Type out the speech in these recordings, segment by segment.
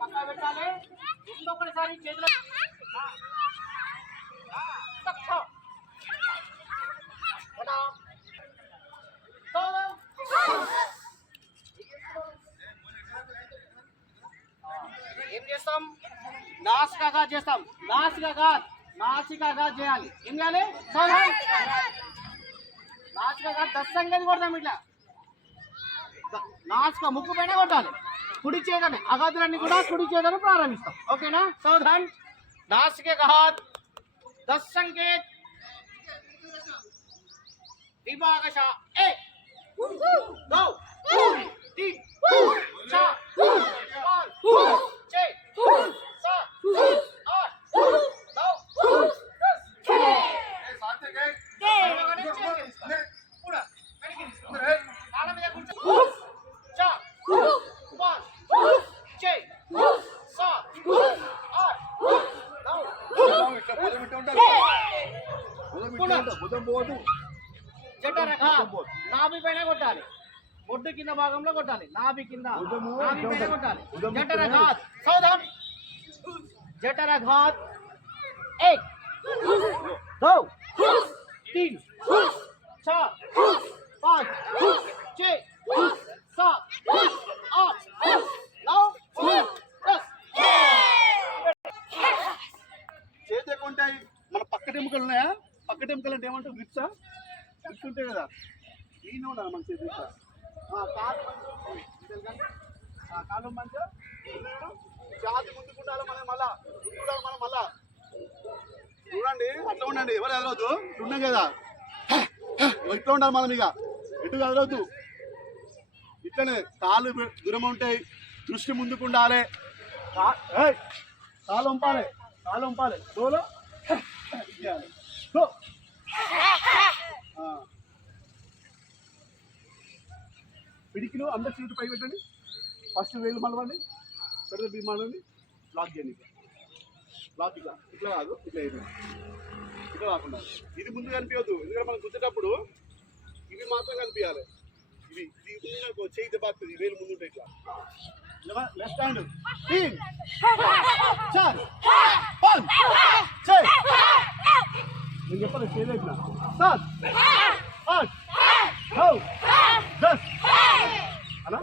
పక్కా పెట్టాలి. ఇంకొకసారి చేతులు ఏం చేస్తాం? నాసికాఘాత్ చేస్తాం. నాసికాఘాత్ చేయాలి. ఏం చేయాలి? నాసికాఘాత్ 10 సంఖ్యలు కొడతాం. ఇట్లా నాసిక ముక్కు పైన కొట్టాలి. కుడి చేతనే అఘాతులన్నీ కూడా కుడి చేతనే ప్రారంభిస్తాం. ఓకేనా? సావధాన్. नासिकाघात 10 संकेत विभागशः 1 2 3 4 5 6 7 8 9 నాభి పైన కొట్టాలి. బొడ్డు కింద భాగంలో కొట్టాలి. నాభి కింద నాభి పైన కొట్టాలి. జఠరఘాత్. సావధాన్. జఠరఘాత్ 1 2 3 4 5 6 7 8 9 10. చేతి ఎక్కువ ఉంటాయి. మన పక్కటెముకలు ఉన్నాయా? పక్కటెముకలు అంటే ఏమంటారు? గ్రిప్సా? గ్రిప్స్ ఉంటాయి కదా, ఈయన ఉండాలి మన చేతి. కాలు మంచిగా ఛాతి ముందుకుండాలి. మనం మళ్ళా ముందుకుండాలి. మనం మళ్ళా చూడండి, అట్లా ఉండండి. ఎవరు ఎదరవద్దు. ఉన్నాం కదా, ఇట్లా ఉండాలి. మనం ఇక ఎటు ఎదరవద్దు. ఇట్లనే కాళ్ళు దూరం ఉంటాయి. దృష్టి ముందుకు ఉండాలి. కాలు వంపాలి. కాలు వంపాలి. డోలో పిడికిలు అందరు సీటు పై పెట్టండి. ఫస్ట్ వేలు మలవండి. పెద్ద భీమాలని బ్లాక్ చేయండి. బ్లాక్ ఇట్లా ఇట్లా కాదు, ఇట్లా అయిపోయింది. ఇట్లా కాకుండా ఇది ముందు కనిపించద్దు. ఎందుకంటే మనం గుర్తేటప్పుడు ఇవి మాత్రం కనిపించాలి. ఇవి చేయి దెబ్బతుంది. వేలు ముందు ఉంటాయి. ఇట్లా లెఫ్ట్ హ్యాండ్ నేను చెప్పాలి. చేయలేట్లా సార్ అలా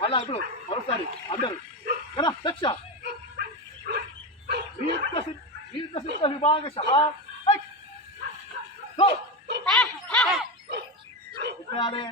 మళ్ళా ఇప్పుడు మరోసారి అందరు కదా. దక్ష దీర్ఘసిద్ధ విభాగశః చేయాలి.